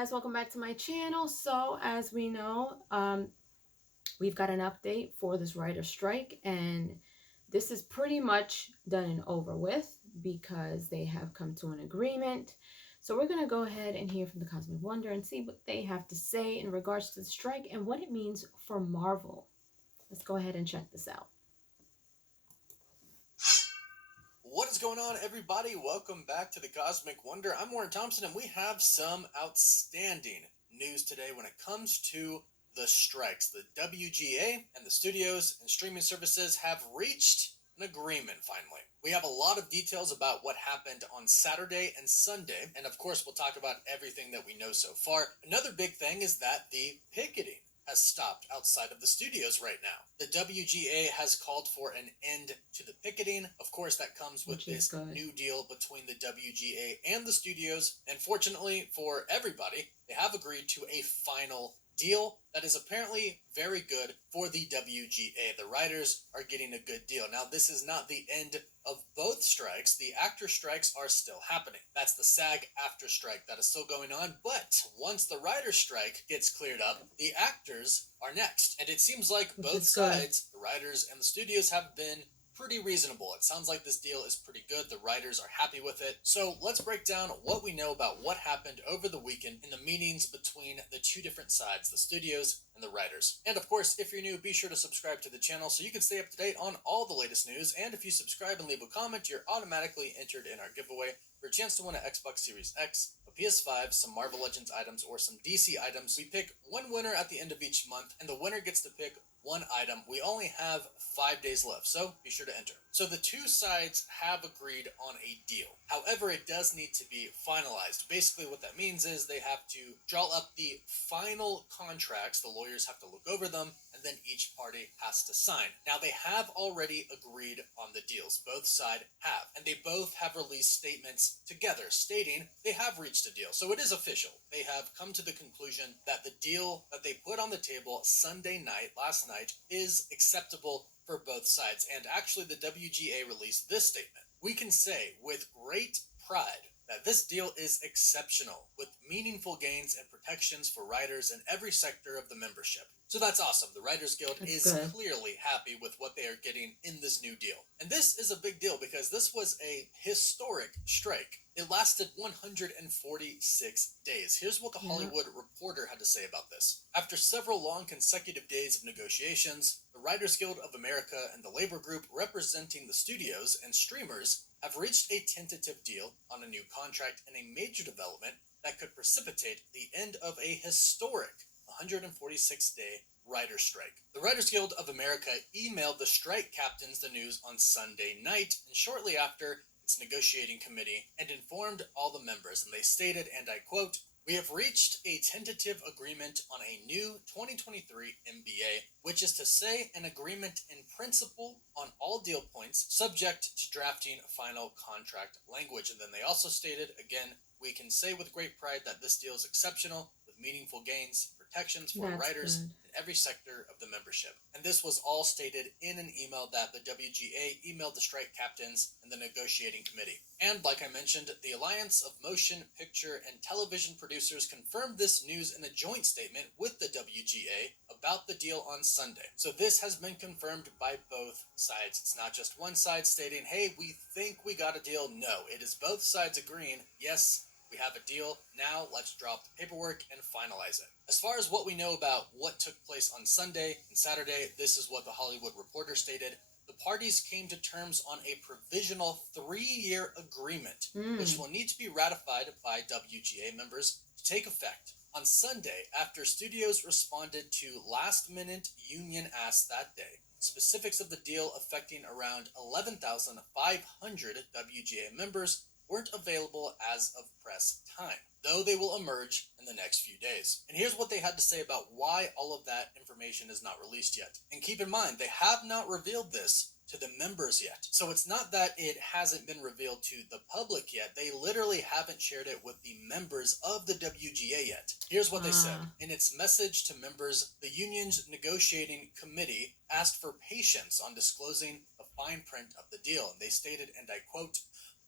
guys, welcome back to my channel. So as we know, we've got an update for this writer strike, and this is pretty much done and over with because they have come to an agreement. So we're going to go ahead and hear from the Cosmic Wonder and see what they have to say in regards to the strike and what it means for Marvel. Let's go ahead and check this out. What is going on, everybody? Welcome back to the Cosmic Wonder. I'm Warren Thompson, and we have some outstanding news today when it comes to the strikes. The WGA and the studios and streaming services have reached an agreement finally. We have a lot of details about what happened on Saturday and Sunday, and of course we'll talk about everything that we know so far. Another big thing is that the picketing has stopped outside of the studios right now. The WGA has called for an end to the picketing. Of course, that comes with this new deal between the WGA and the studios. And fortunately for everybody, they have agreed to a final deal that is apparently very good for the WGA. The writers are getting a good deal. Now, this is not the end of both strikes. The actor strikes are still happening. That's the SAG-AFTRA strike that is still going on. But once the writer strike gets cleared up, the actors are next. And it seems like both sides, the writers and the studios, have been pretty reasonable. It sounds like this deal is pretty good. The writers are happy with it. So let's break down what we know about what happened over the weekend in the meetings between the two different sides, the studios and the writers. And of course, if you're new, be sure to subscribe to the channel so you can stay up to date on all the latest news. And if you subscribe and leave a comment, you're automatically entered in our giveaway for a chance to win an Xbox Series X, a PS5, some Marvel Legends items, or some DC items. We pick one winner at the end of each month, and the winner gets to pick one item. We only have 5 days left, so be sure to enter. So the two sides have agreed on a deal. However, it does need to be finalized. Basically, what that means is they have to draw up the final contracts. The lawyers have to look over them, and then each party has to sign. Now, they have already agreed on the deals. Both sides have. And they both have released statements together stating they have reached a deal. So it is official. They have come to the conclusion that the deal that they put on the table Sunday night, last night, is acceptable for both sides. And actually, the WGA released this statement. We can say with great pride that this deal is exceptional, with meaningful gains and protections for writers in every sector of the membership. So that's awesome. The Writers Guild is clearly happy with what they are getting in this new deal. And this is a big deal because this was a historic strike. It lasted 146 days. Here's what the Hollywood Reporter had to say about this. After several long consecutive days of negotiations, the Writers Guild of America and the labor group representing the studios and streamers have reached a tentative deal on a new contract and a major development that could precipitate the end of a historic 146-day writer's strike. The Writers Guild of America emailed the strike captains the news on Sunday night, and shortly after, its negotiating committee, and informed all the members, and they stated, and I quote, "We have reached a tentative agreement on a new 2023 MBA, which is to say an agreement in principle on all deal points, subject to drafting final contract language." And then they also stated, again, "We can say with great pride that this deal is exceptional, with meaningful gains, protections for writers in every sector of the membership." And this was all stated in an email that the WGA emailed the strike captains and the negotiating committee. And like I mentioned, the Alliance of Motion Picture and Television Producers confirmed this news in a joint statement with the WGA about the deal on Sunday. So this has been confirmed by both sides. It's not just one side stating, hey, we think we got a deal. No, it is both sides agreeing, yes, we have a deal. Now let's drop the paperwork and finalize it. As far as what we know about what took place on Sunday and Saturday, this is what the Hollywood Reporter stated. The parties came to terms on a provisional 3-year agreement, which will need to be ratified by WGA members to take effect. On Sunday, after studios responded to last-minute union asks that day, specifics of the deal affecting around 11,500 WGA members weren't available as of press time, though they will emerge in the next few days. And here's what they had to say about why all of that information is not released yet. And keep in mind, they have not revealed this to the members yet. So it's not that it hasn't been revealed to the public yet. They literally haven't shared it with the members of the WGA yet. Here's what they said. In its message to members, the union's negotiating committee asked for patience on disclosing the fine print of the deal. And they stated, and I quote,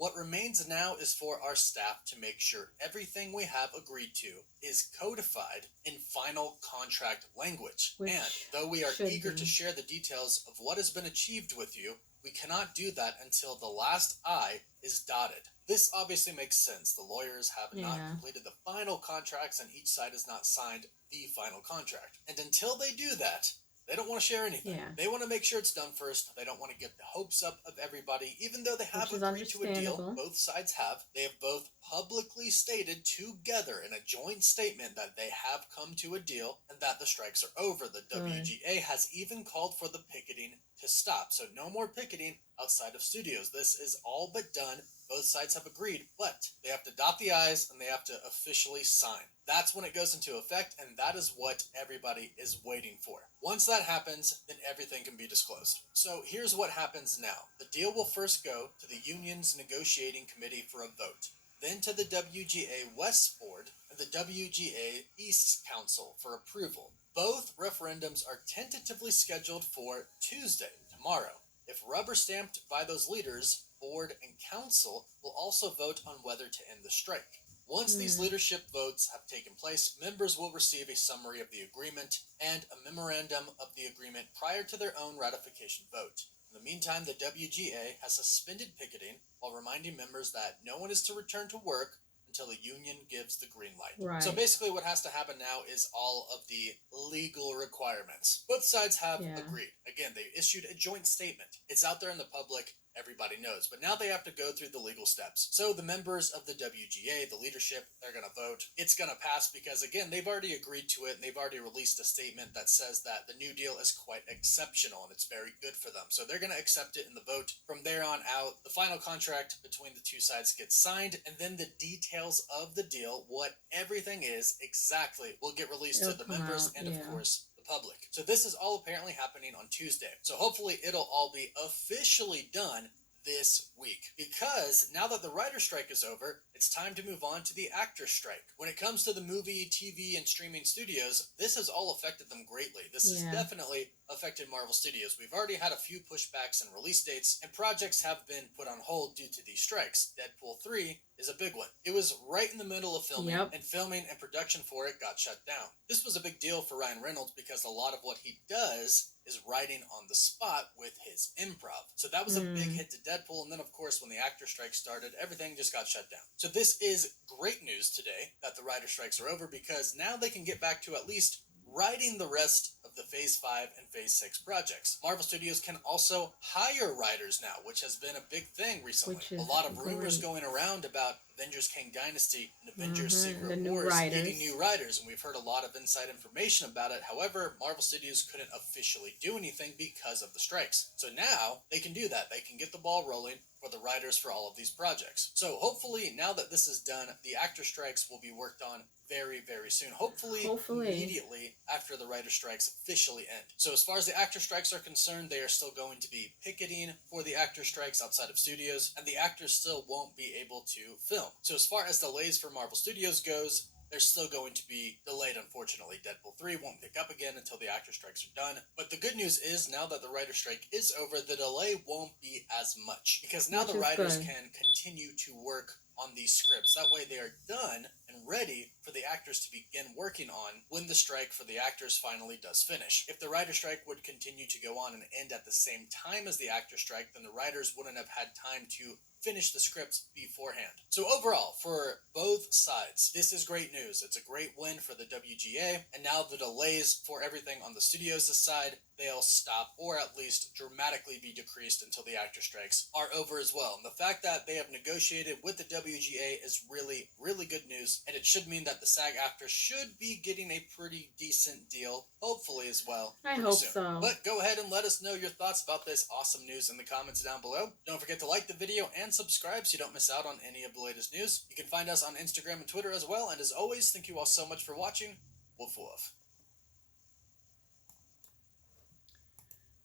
What remains now is for our staff to make sure everything we have agreed to is codified in final contract language. Which and though we are should eager be. to share the details of what has been achieved with you, we cannot do that until the last I is dotted. This obviously makes sense. The lawyers have not Yeah. completed the final contracts and each side has not signed the final contract. And until they do that, they don't want to share anything. Yeah. They want to make sure it's done first. They don't want to get the hopes up of everybody, even though they have Which is agreed to a deal. understandable. Both sides have. They have both publicly stated together in a joint statement that they have come to a deal and that the strikes are over. The WGA has even called for the picketing to stop. So no more picketing outside of studios. This is all but done. Both sides have agreed, but they have to dot the I's and they have to officially sign. That's when it goes into effect, and that is what everybody is waiting for. Once that happens, then everything can be disclosed. So here's what happens now. The deal will first go to the union's negotiating committee for a vote, then to the WGA West Board and the WGA East Council for approval. Both referendums are tentatively scheduled for Tuesday, tomorrow. If rubber stamped by those leaders, board and council will also vote on whether to end the strike. Once these leadership votes have taken place, members will receive a summary of the agreement and a memorandum of the agreement prior to their own ratification vote. In the meantime, the WGA has suspended picketing while reminding members that no one is to return to work until the union gives the green light. Right. So basically what has to happen now is all of the legal requirements. Both sides have agreed. Again, they issued a joint statement. It's out there in the public. Everybody knows. But now they have to go through the legal steps. So the members of the WGA, the leadership, they're going to vote. It's going to pass because, again, they've already agreed to it, and they've already released a statement that says that the new deal is quite exceptional, and it's very good for them. So they're going to accept it in the vote. From there on out, the final contract between the two sides gets signed, and then the details of the deal, what everything is exactly, will get released to the members and, of course, public. So this is all apparently happening on Tuesday. So hopefully it'll all be officially done this week, because now that the writer's strike is over, it's time to move on to the actor's strike. When it comes to the movie, TV, and streaming studios, this has all affected them greatly. This has definitely affected Marvel Studios. We've already had a few pushbacks and release dates, and projects have been put on hold due to these strikes. Deadpool 3 is a big one. It was right in the middle of filming, and filming and production for it got shut down. This was a big deal for Ryan Reynolds because a lot of what he does is writing on the spot with his improv. So that was a big hit to Deadpool, and then of course when the actor strike started, everything just got shut down. So this is great news today that the writer strikes are over, because now they can get back to at least writing the rest of the Phase 5 and Phase 6 projects. Marvel Studios can also hire writers now, which has been a big thing recently. A lot of rumors going around about Avengers Kang Dynasty and Avengers Secret Wars needing new writers, and we've heard a lot of inside information about it. However, Marvel Studios couldn't officially do anything because of the strikes. So now they can do that. They can get the ball rolling for the writers for all of these projects. So hopefully, now that this is done, the actor strikes will be worked on very, very soon. Hopefully immediately after the writer strikes officially end. So as far as the actor strikes are concerned, they are still going to be picketing for the actor strikes outside of studios, and the actors still won't be able to film. So as far as delays for Marvel Studios goes, they're still going to be delayed, unfortunately. Deadpool 3 won't pick up again until the actor strikes are done. But the good news is, now that the writer strike is over, the delay won't be as much, because now the writers can continue to work on these scripts. That way they are done and ready for the actors to begin working on when the strike for the actors finally does finish. If the writer strike would continue to go on and end at the same time as the actor strike, then the writers wouldn't have had time to finish the scripts beforehand. So overall, for both sides, this is great news. It's a great win for the WGA, and now the delays for everything on the studios' side, they'll stop, or at least dramatically be decreased until the actor strikes are over as well. And the fact that they have negotiated with the WGA is really, really good news, and it should mean that the SAG-AFTRA should be getting a pretty decent deal, hopefully as well. I hope so. But go ahead and let us know your thoughts about this awesome news in the comments down below. Don't forget to like the video and subscribe so you don't miss out on any of the latest news. You can find us on Instagram and Twitter as well, and as always, thank you all so much for watching. Woof woof.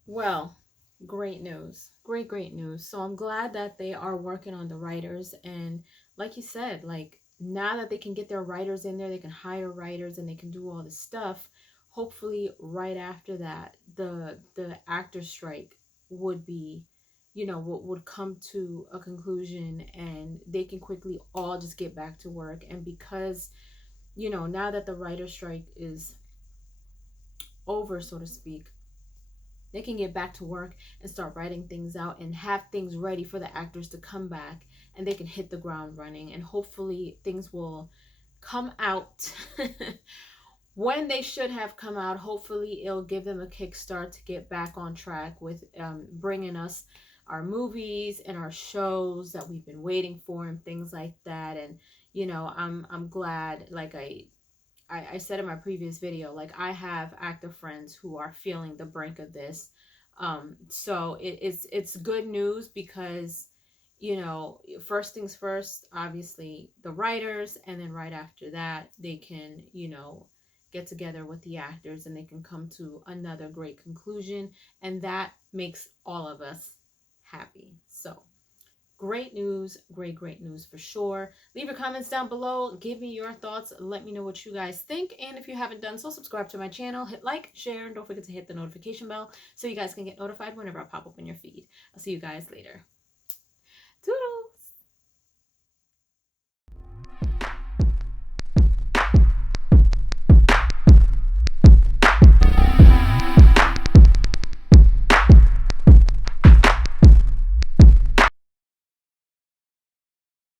Well, great news. Great news. So I'm glad that they are working on the writers, and like you said, like, now that they can get their writers in there, they can hire writers and they can do all this stuff. Hopefully right after that, the actor strike would be would come to a conclusion, and they can quickly all just get back to work. And because, now that the writer strike is over, so to speak, they can get back to work and start writing things out and have things ready for the actors to come back, and they can hit the ground running, and hopefully things will come out when they should have come out. Hopefully it'll give them a kickstart to get back on track with bringing us our movies and our shows that we've been waiting for and things like that. And I'm glad, like I said in my previous video, like I have actor friends who are feeling the brink of this. So it's good news because, first things first, obviously the writers, and then right after that, they can, get together with the actors and they can come to another great conclusion. And that makes all of us happy. So great news, great news for sure. Leave your comments down below, give me your thoughts, let me know what you guys think. And if you haven't done so, subscribe to my channel, hit like, share, and don't forget to hit the notification bell so you guys can get notified whenever I pop up in your feed. I'll see you guys later.